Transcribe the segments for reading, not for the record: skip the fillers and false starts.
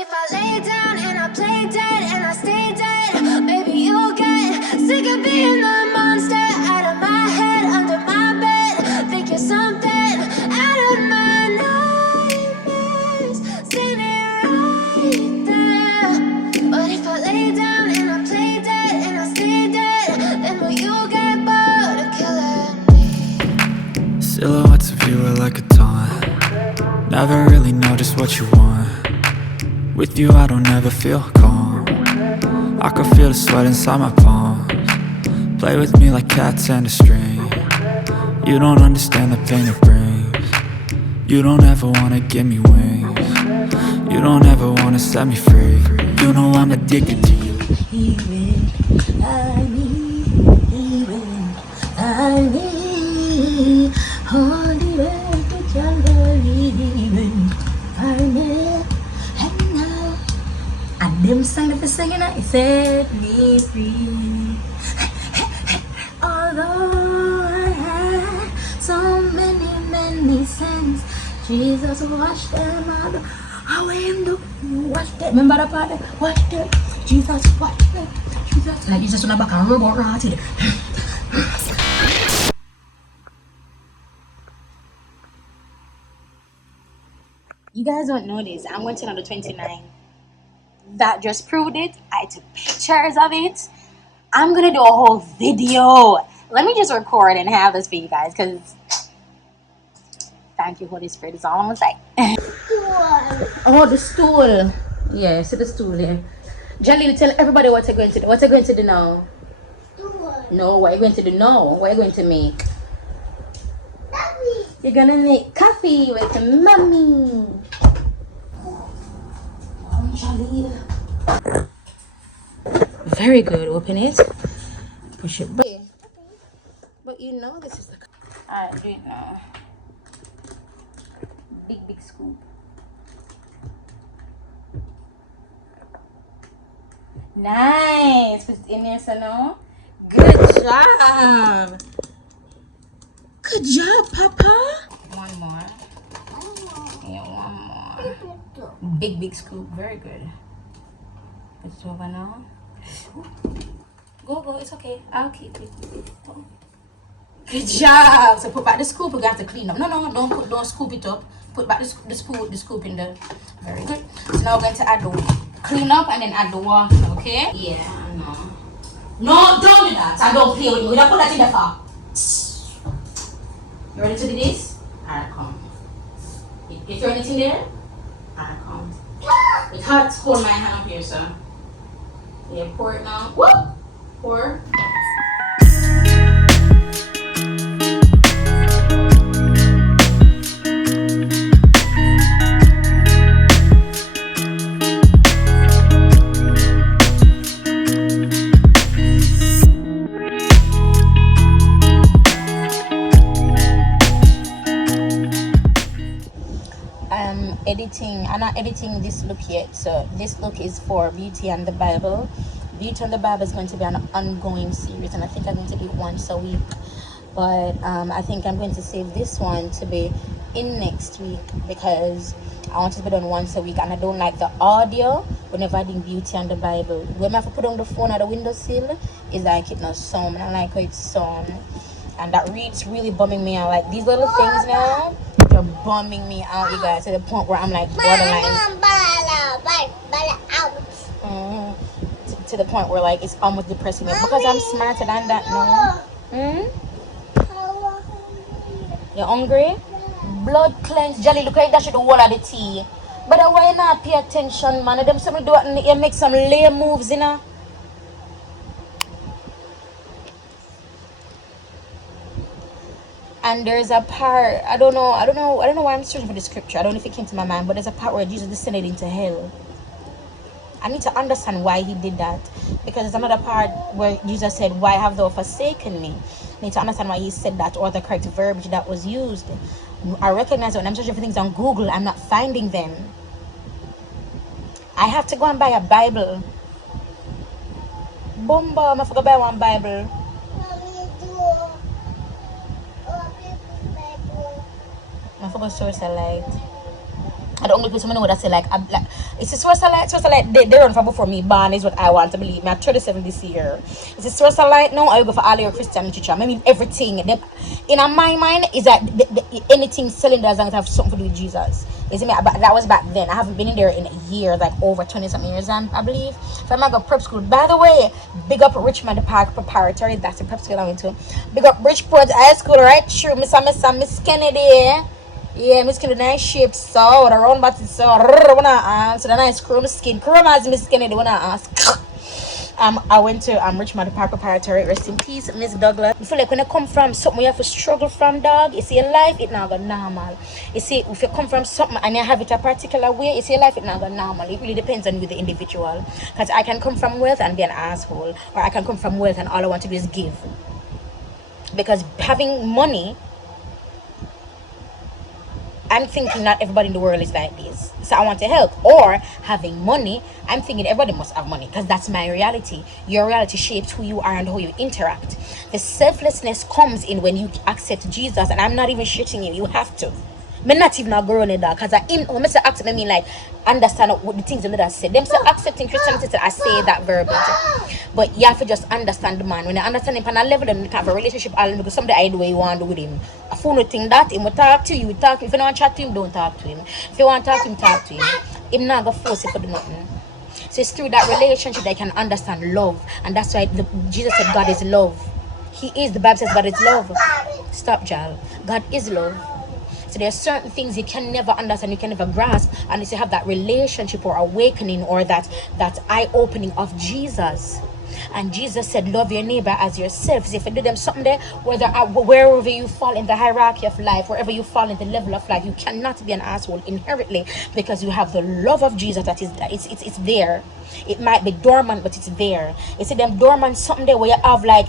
if I lay down and I play dead and I stay dead, maybe you'll get sick of being the monster out of my head, under my bed. Think you're something out of my nightmares, seen it right there. But if I lay down and I play dead and I stay dead, then will you get bored of killing me? Silhouettes of you are like a taunt. Never really know just what you want. With you I don't ever feel calm. I can feel the sweat inside my palms. Play with me like cats and a string. You don't understand the pain it brings. You don't ever wanna give me wings. You don't ever wanna set me free. You know I'm addicted to you. And them sang that for singing it set me free. Although I had so many sins, Jesus washed them out. How him do wash them? Remember that part? Wash them. Jesus washed them. Jesus, like Jesus on the back and robot rotted. You guys don't know this. I'm going to number 29. That just proved it. I took pictures of it. I'm gonna do a whole video. Let me just record and have this for you guys, because thank you, Holy Spirit, is all I'm gonna say. Oh, the stool. Yeah, see the stool here. Jalil, tell everybody what you're going to do. What you're going to do now? No, what are you going to do now? What are you going to make? You're gonna make coffee with mommy. Very good. Open it. Push it back. But you know this is the. Alright, do it now. Big scoop. Nice. Put it in there, so now. Good job. Good job, Papa. One more. Yeah, one more. Big scoop. Very good. Put it over now. Go. It's okay. I'll keep it. Good job. So put back the scoop. We got to clean up. No. Don't scoop it up. Put back the scoop in there. Very good. So now we're going to add the clean up and then add the water. Okay? Yeah. No, don't do that. I don't play with you. We don't put that in the fire. You ready to do this? Alright, come. Is there anything there? Alright, come. It hurts. Hold my hand up here, sir. Yeah, pour it now. Whoop! Pour. I'm not editing this look yet, so this look is for Beauty and the Bible. Beauty and the Bible is going to be an ongoing series, and I think I'm going to do it once a week, but I think I'm going to save this one to be in next week, because I want it to be done once a week, and I don't like the audio whenever I do Beauty and the Bible. When I have to put on the phone at the windowsill, it's like it no sound. I like how it's sound, and that it's really bumming me out. Like these little things now, they're bumming me out, you guys, to the point where I'm like borderline. To the point where like it's almost depressing me, because I'm smarter than that now. You hungry? Blood cleanse, Jolly, look like that should do all of the tea. But why not pay attention, man? Them somebody do it and you make some lay moves, you know. And there's a part, I don't know why I'm searching for the scripture. I don't know if it came to my mind, but there's a part where Jesus descended into hell. I need to understand why he did that, because there's another part where Jesus said, "Why have thou forsaken me?" I need to understand why he said that, or the correct verbiage that was used. I recognize that when I'm searching for things on Google, I'm not finding them. I have to go and buy a Bible. Bomba, I forgot to buy one Bible. I forgot to source a light. I don't know if someone know what I say, like It's a source of light. They run from before me born is what I want to believe. Me at 37 this year. It's a source of light now. I go for all your Christian literature. I mean everything. In my mind is that anything selling as long as it have something to do with Jesus. You see me? But that was back then. I haven't been in there in a year, like over 20 something years, I believe. So I'm going to prep school. By the way, big up Richmond Park Preparatory. That's the prep school I went to. Big up Bridgeport High School, right? Sure, Miss Kennedy. Yeah, Miss Kennedy nice shape, so the round body so so the nice chrome skin. Chrome as Miss Kennedy when I ask. I went to Richmond Park Preparatory. Rest in peace, Miss Douglas. I feel like when I come from something you have to struggle from, dog. You see, your life it not go normal. You see, if you come from something and you have it a particular way, you see, your life it not go normal. It really depends on you, the individual. Because I can come from wealth and be an asshole, or I can come from wealth and all I want to do is give. Because having money, I'm thinking not everybody in the world is like this, so I want to help. Or having money, I'm thinking everybody must have money because that's my reality. Your reality shapes who you are and how you interact. The selflessness comes in when you accept Jesus, and I'm not even shitting you. You have to. Me not even a girl in that because when I say accept, I mean like understand what the things that I said. Them say accepting Christianity, I say that verbatim. But you have to just understand the man. When you understand him on a level, then you can have a relationship because someday I do what you want to do with him. A fool will think that him will talk to you, you talk to him. If you don't want to chat to him, don't talk to him. If you want to talk to him, talk to him. Him not gonna force you for do nothing. So it's through that relationship that you can understand love. And that's why Jesus said God is love. He is, the Bible says God is love. Stop, Jal. God is love. So there are certain things you can never understand, you can never grasp unless you have that relationship or awakening or that eye-opening of Jesus. And Jesus said, love your neighbor as yourself. So if you do them something there, wherever you fall in the hierarchy of life, wherever you fall in the level of life, you cannot be an asshole inherently because you have the love of Jesus that is it's there. It might be dormant, but it's there. You see them dormant something there where you have like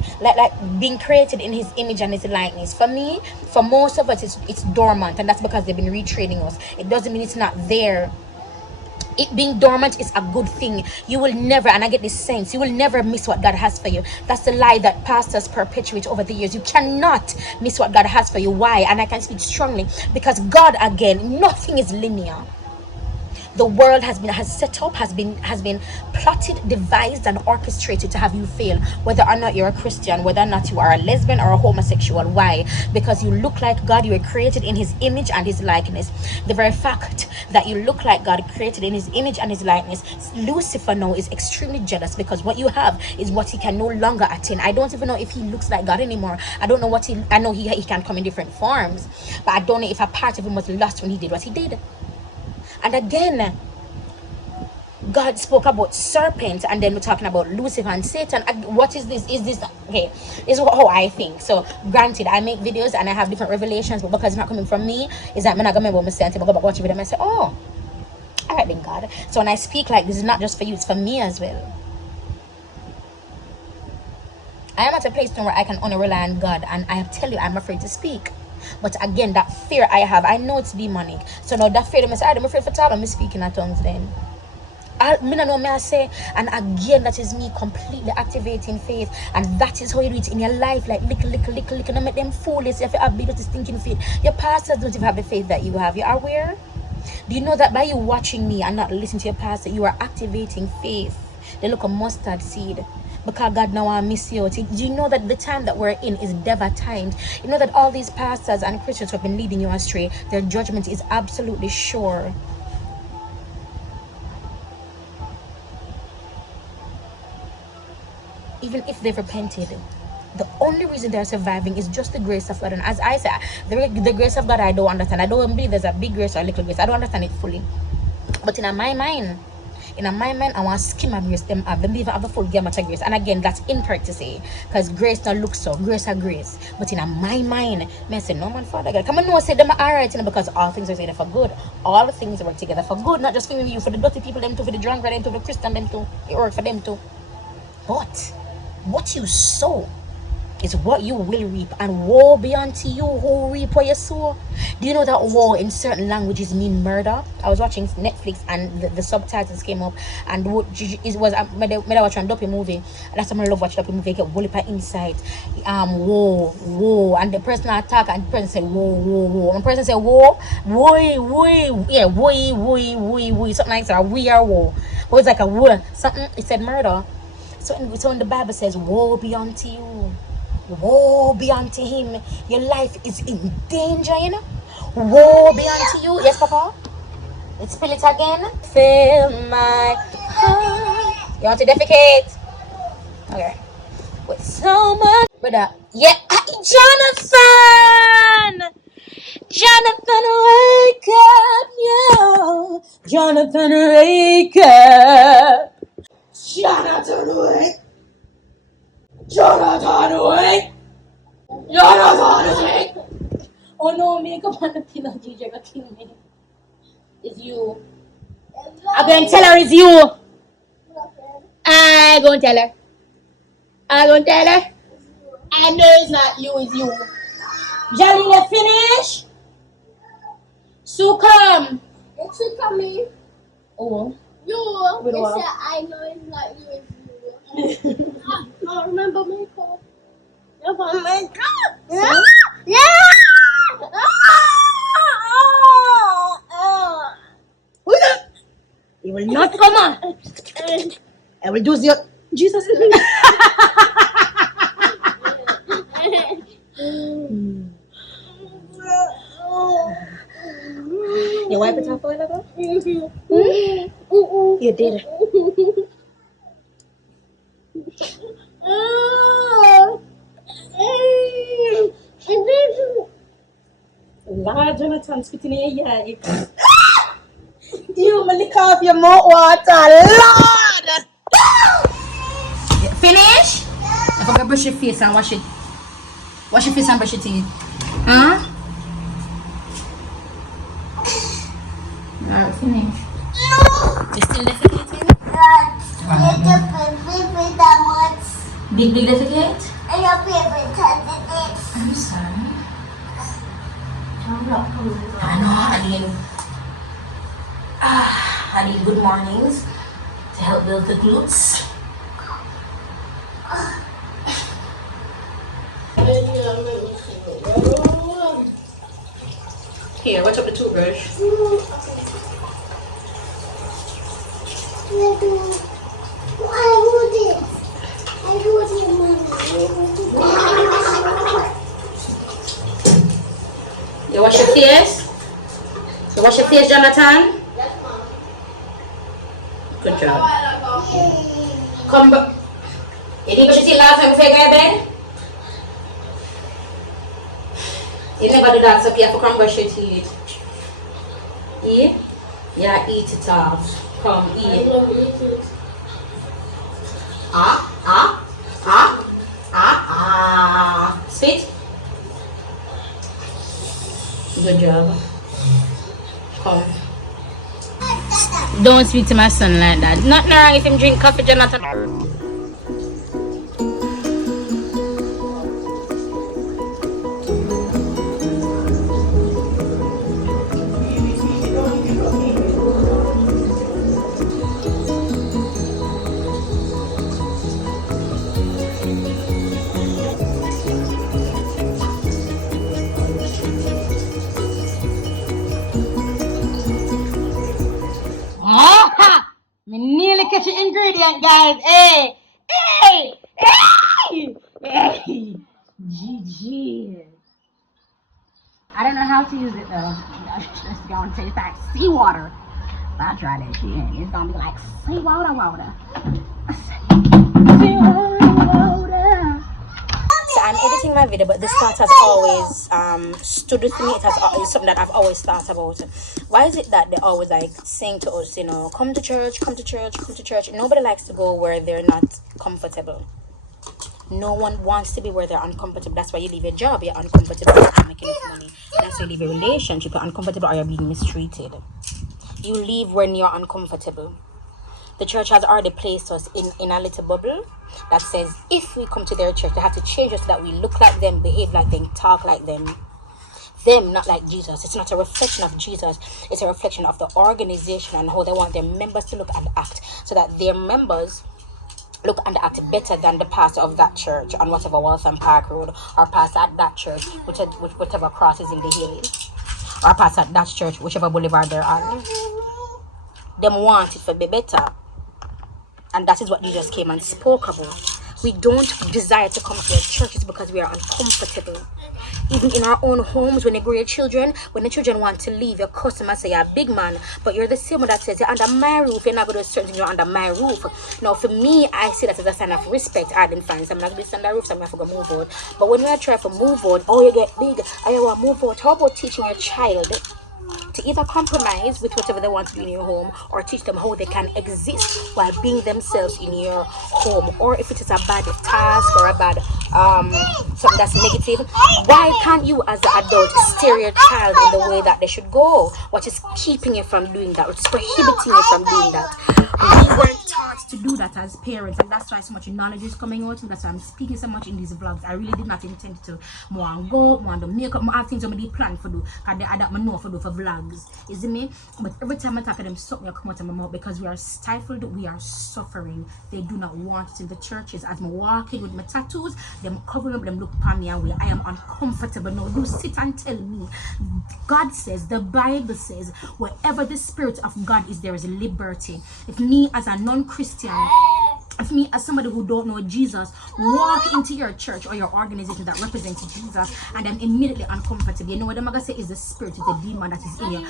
being created in his image and his likeness. For me, for most of us, it's dormant, and that's because they've been retraining us. It doesn't mean it's not there. It being dormant is a good thing. You will never, and I get this sense, you will never miss what God has for you. That's the lie that pastors perpetuate over the years. You cannot miss what God has for you. Why? And I can speak strongly because God, again, nothing is linear. The world has set up, has been plotted, devised, and orchestrated to have you fail, whether or not you're a Christian, whether or not you are a lesbian or a homosexual. Why? Because you look like God. You were created in his image and his likeness. The very fact that you look like God, created in his image and his likeness, Lucifer now is extremely jealous because what you have is what he can no longer attain. I don't even know if he looks like God anymore. I don't know what I know he can come in different forms, but I don't know if a part of him was lost when he did what he did. And again, God spoke about serpent, and then we're talking about Lucifer and Satan. What is this? Is this okay? This is how I think. So, granted, I make videos and I have different revelations, but because it's not coming from me, is that I'm not gonna remember what I'm saying. I'm gonna watch a video and I say, oh, all right, then God. So when I speak like this, is not just for you; it's for me as well. I am at a place now where I can only rely on God, and I tell you, I'm afraid to speak. But again, that fear I have, I know it's demonic. So now that fear, I'm afraid for talk, I'm speaking in tongues then. I know me I say, and again, that is me completely activating faith, and that is how you do it in your life, like little, don't make them foolish. If you have big stinking faith, your pastors don't even have the faith that you have. You are aware? Do you know that by you watching me and not listening to your pastor, you are activating faith? They look a mustard seed. Because God now I miss you. Do you know that the time that we're in is devil timed? You know that all these pastors and Christians who have been leading you astray, their judgment is absolutely sure. Even if they've repented, the only reason they're surviving is just the grace of God. And as I said, the grace of God I don't understand. I don't believe there's a big grace or a little grace. I don't understand it fully. But in my mind, I want to skim and grace them up. Them even have a full gamut of grace. And again, that's incorrect to say, because grace don't look so. Grace are grace. But in my mind, I say, no man, Father God. Come on, no, say them are alright, because all things are together for good. All things work together for good. Not just for you, for the dirty people, them too, for the drunkard, them too, for the Christian, them too. It work for them too. But what you sow is what you will reap, and woe be unto you who reap what you sow. Do you know that woe in certain languages mean murder? I was watching Netflix and the subtitles came up, and it was when I watch a dopey movie. That's why I love watching dopey movie. Get whole heap of insight. Woe, and the person attack, and the person said woe, and the person said woe, yeah, woe, something like that. We are woe, but it's like a woe, something. It said murder. So when the Bible says woe be unto you, woe be unto him, your life is in danger, you know. Woe be unto you. Yes, Papa? Let's spell it again. Fill my heart. You want to defecate? Okay. With so much. Brother. Yeah. Jonathan! Jonathan, wake up, yo. Jonathan, wake up. Jonathan, wake. Jonathan, wake. Jonathan, wake. Oh no, makeup on the pillow, DJ got kill me. It's you. I'm going to tell her it's you. I'm going to tell her. I'm going to tell her. I know it's not you, it's you. Jalina, finish. Sue, come. It's you coming. Oh. You. With Yes, what? sir, I know it's not you, it's you. I remember makeup. Remember makeup? Yeah. Yeah. You will not come on. I will do the Jesus. You wipe it off a while ago? You did. Lord, Jonathan, spitting in your eye. You lick off your mouth water, Lord! Finish? I forgot to brush your face and wash it. Wash your face and brush your teeth. Huh? Alright, finish. You still defecating? Big defecate? I'm sorry. I know, I need good mornings to help build the glutes. Here, what's up the toothbrush? You wash your face? You wash your face, Jonathan? Good job. Come back. You didn't brush your teeth last time before you go to bed? You never do that, so you have to come brush your teeth. Yeah? Yeah, eat it off. Come, eat. Spit. Good job. Come. Don't speak to my son like that. Nothing wrong if him drink coffee, Jonathan. Me nearly catch the ingredient, guys. Hey! GG. I don't know how to use it though. It's gonna taste like seawater. If I try that shit, it's gonna be like seawater water. So I'm editing my video, but this thought has always stood with me. It's something that I've always thought about. Why is it that they always like saying to us, you know, come to church, come to church, come to church? Nobody likes to go where they're not comfortable. No one wants to be where they're uncomfortable. That's why you leave your job, you're uncomfortable, you're not making enough money. That's why you leave a relationship, you're uncomfortable, or you're being mistreated. You leave when you're uncomfortable. The church has already placed us in a little bubble that says if we come to their church, they have to change us so that we look like them, behave like them, talk like them. Them, not like Jesus. It's not a reflection of Jesus. It's a reflection of the organization and how they want their members to look and act, so that their members look and act better than the pastor of that church on whatever Waltham Park Road, or pastor at that church, whatever crosses in the hills, or pastor at that church, whichever boulevard they're on. Them want it to be better. And that is what Jesus came and spoke about. We don't desire to come to our churches because we are uncomfortable. Even in our own homes, when you grow your children, when the children want to leave, your customer say you're a big man, but you're the same one that says you're under my roof, you're not going to do certain things, you're under my roof. Now, for me, I see that as a sign of respect. I didn't find, so I'm not going to stand on the roof, so I'm going to have to go move out. But when we are trying to move out, oh, you get big, I want to move out. How about teaching your child to either compromise with whatever they want to do in your home, or teach them how they can exist while being themselves in your home? Or if it is a bad task or a bad something that's negative, why can't you as an adult steer your child in the way that they should go? What is keeping you from doing that? What's prohibiting you from doing that? We weren't taught to do that as parents, and that's why so much knowledge is coming out. That's why I'm speaking so much in these vlogs. I really did not intend to more and go, more and makeup, more things I'm plan for do, because they adapt me know for do for vlogs. You see me? But every time I talk to them, something come out of my mouth, because we are stifled, we are suffering. They do not want it in the churches. As I'm walking with my tattoos, them covering up, them look upon me and I am uncomfortable. No, you sit and tell me. God says, the Bible says, wherever the Spirit of God is, there is liberty. If me as a non-Christian, if me as somebody who don't know Jesus, walk into your church or your organization that represents Jesus, and I'm immediately uncomfortable, you know what I'm gonna say is the spirit, is the demon that is in you,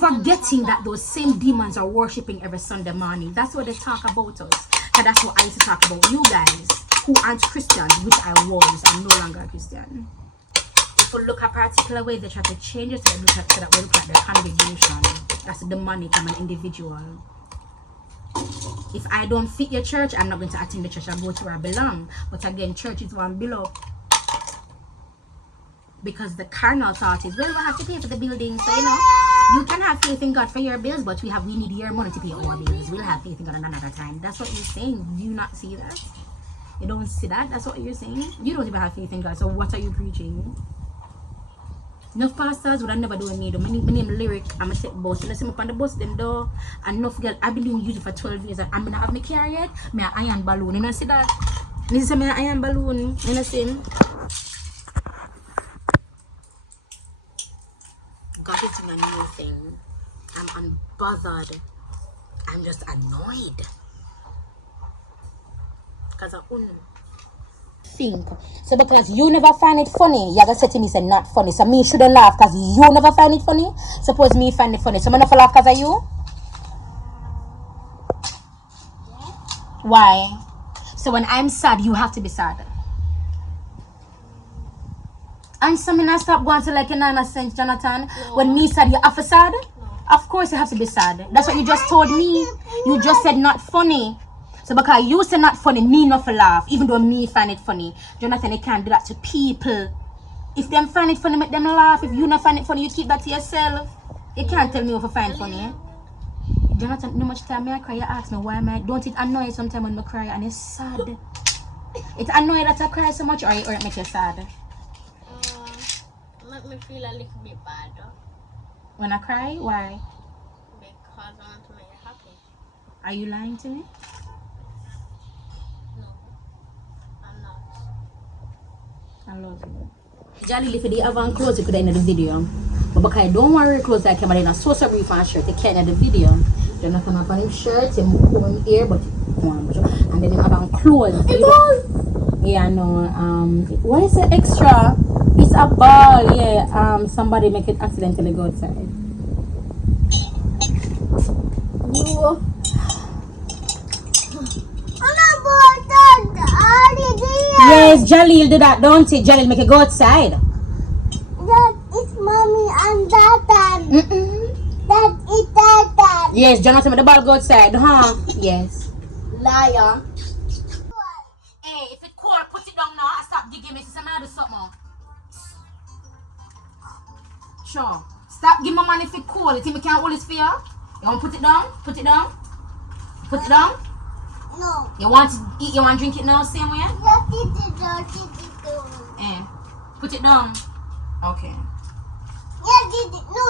forgetting that those same demons are worshiping every Sunday morning. That's what they talk about us, and that's what I used to talk about you guys who aren't Christians, which I was. I'm no longer a Christian. If we look at particular ways, they try to change it so that we look like the congregation. That's demonic. I'm an individual. If I don't fit your church, I'm not going to attend the church. I go to where I belong. But again, church is one below. Because the carnal thought is, well, we have to pay for the building. So, you know, you can have faith in God for your bills, but we need your money to pay our bills. We'll have faith in God another time. That's what you're saying. Do you not see that? You don't see that? That's what you're saying? You don't even have faith in God. So what are you preaching? Enough pastors would have never do me. My name Lyric. I'm a take bus. And I see me up on the bus them door. And enough girl, I've been doing YouTube for 12 years. And I'm gonna have my car yet. Me an iron balloon. You know see that? You see me an iron balloon. You know see? God is doing a new thing. I'm unbothered. I'm just annoyed. Because I think so, because you never find it funny, you're gonna say to me, say not funny, so me shouldn't laugh because you never find it funny. Suppose me find it funny, so I'm not laugh because of you. Why? So when I'm sad, you have to be sad. And so me not stop going to like a nana sense, Jonathan. No. When me sad, you have to sad. No. Of course you have to be sad. That's what you just told me. You just said not funny. So because you say not funny, me not for laugh, even though me find it funny. Jonathan, you can't do that to people. If them find it funny, make them laugh. If you not find it funny, you keep that to yourself. You can't tell me what to find funny. Jonathan, no much time I cry, you ask me why am I, don't it annoy you sometimes when I cry and it's sad? It annoy that I cry so much, or it make you sad? Make me feel a little bit bad. When I cry? Why? Because I want to make you happy. Are you lying to me? I love you. Jolly for the avant close you could end of the video. But because don't worry close that camera in a so brief and shirt you can't end the video. You're not gonna have his shirt, you comb here, but and then you have on clothes. Yeah, no. What is the extra? It's a ball, yeah. Somebody make it accidentally go outside. No. Yes, Jalil do that, don't it? Jalil make it go outside. That is mommy and dad. That is dad. Yes, Jonathan make the ball go outside, huh? Yes. Liar. Hey, if it's cold, put it down now. I stop digging me. Some do something. Sure. Stop giving my money if it's cold. You think we can't hold it for you? You want to put it down? Put it down. Put it down. No. You want to eat? You want to drink it now? Same way. Just eat it down. Eh. Put it down. Okay. Just eat it. No.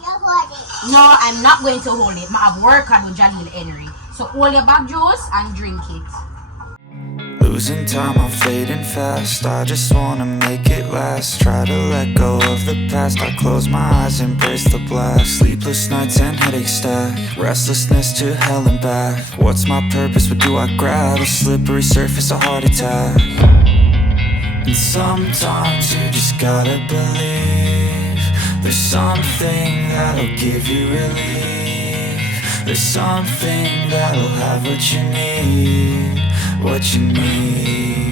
You hold it. No, I'm not going to hold it. I have work on with Jaleel Henry. So hold your back juice and drink it. Losing time, I'm fading fast. I just wanna make it last. Try to let go of the past. I close my eyes, embrace the blast. Sleepless nights and headache stack. Restlessness to hell and back. What's my purpose? What do I grab? A slippery surface, a heart attack. And sometimes you just gotta believe there's something that'll give you relief. There's something that'll have what you need. What you need.